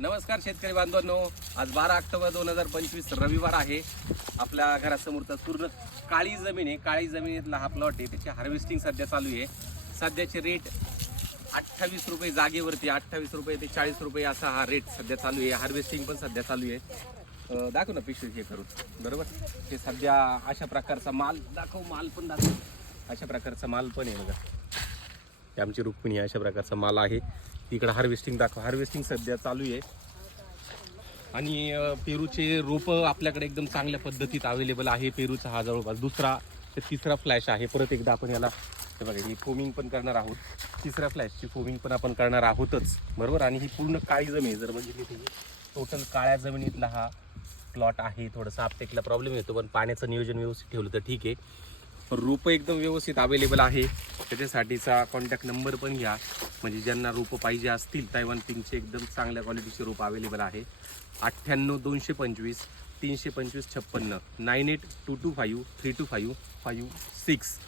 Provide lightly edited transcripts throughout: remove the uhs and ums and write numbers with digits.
नमस्कार शेतकरी बांधवांनो, आज 12 ऑक्टोबर 2025 रविवार आहे. आपल्या घरासमोरचा पूर्ण काळी जमीन आहे. काळी जमिनीतला हा प्लॉट आहे. त्याची हार्वेस्टिंग सध्या चालू आहे. सध्याचे रेट 28 रुपये जागेवरती, 28 रुपये ते 40 रुपये असा हा रेट सध्या चालू आहे. हार्वेस्टिंग पण सध्या चालू आहे. दाखव ना पिशवी हे करून, बरोबर. हे सध्या अशा प्रकारचा माल दाखव, माल पण दाखव. अशा प्रकारचा माल पण आहे बघा. ही आमची रुक्मिणी अशा प्रकारचा माल आहे. इकडे हार्वेस्टिंग दाखव. हार्वेस्टिंग सध्या चालू आहे. आणि पेरूचे रोपं आपल्याकडे एकदम चांगल्या पद्धतीत अवेलेबल आहे. पेरूचा हा जवळपास दुसरा ते तिसरा फ्लॅश आहे. परत एकदा आपण याला हे बघा, ही फोमिंग पण करणार आहोत. तिसऱ्या फ्लॅशची फोमिंग पण आपण करणार आहोतच, बरोबर. आणि ही पूर्ण काळी जमीन जर बघितली तर टोटल काळ्या जमिनीतला हा प्लॉट आहे. थोडंसं आपटेकला प्रॉब्लेम येतो, पण पाण्याचं नियोजन व्यवस्थित ठेवलं तर ठीक आहे. रोपं एकदम व्यवस्थित अवेलेबल आहे. त्याच्यासाठीचा कॉन्टॅक्ट नंबर पण घ्या, म्हणजे ज्यांना रोपं पाहिजे असतील तैवान पिंकचे एकदम चांगल्या क्वालिटीचे रोपं अवेलेबल आहे. 98 225 325 56 9822532556,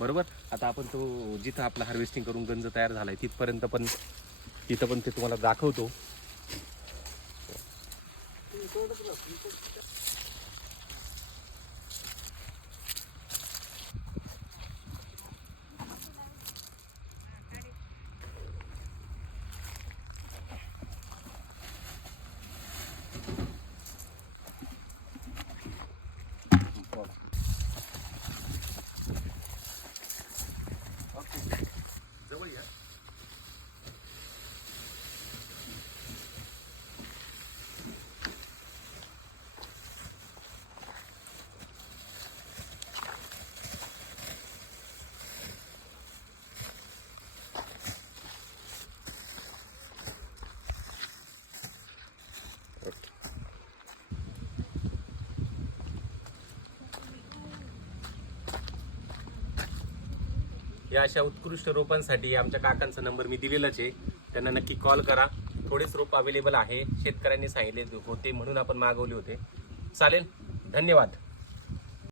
बरोबर. आता आपण तो जिथं आपला हार्वेस्टिंग करून गंज तयार झाला आहे तिथपर्यंत पण तिथं पण ते तुम्हाला दाखवतो. जवळ या. या अशा उत्कृष्ट रोपांसाठी आमच्या काकांचा नंबर मी दिलेलाच आहे. त्यांना नक्की कॉल करा. थोडेच रोप अवेलेबल आहे. शेतकऱ्यांनी सांगितले होते म्हणून आपण मागवले होते. चालेल, धन्यवाद.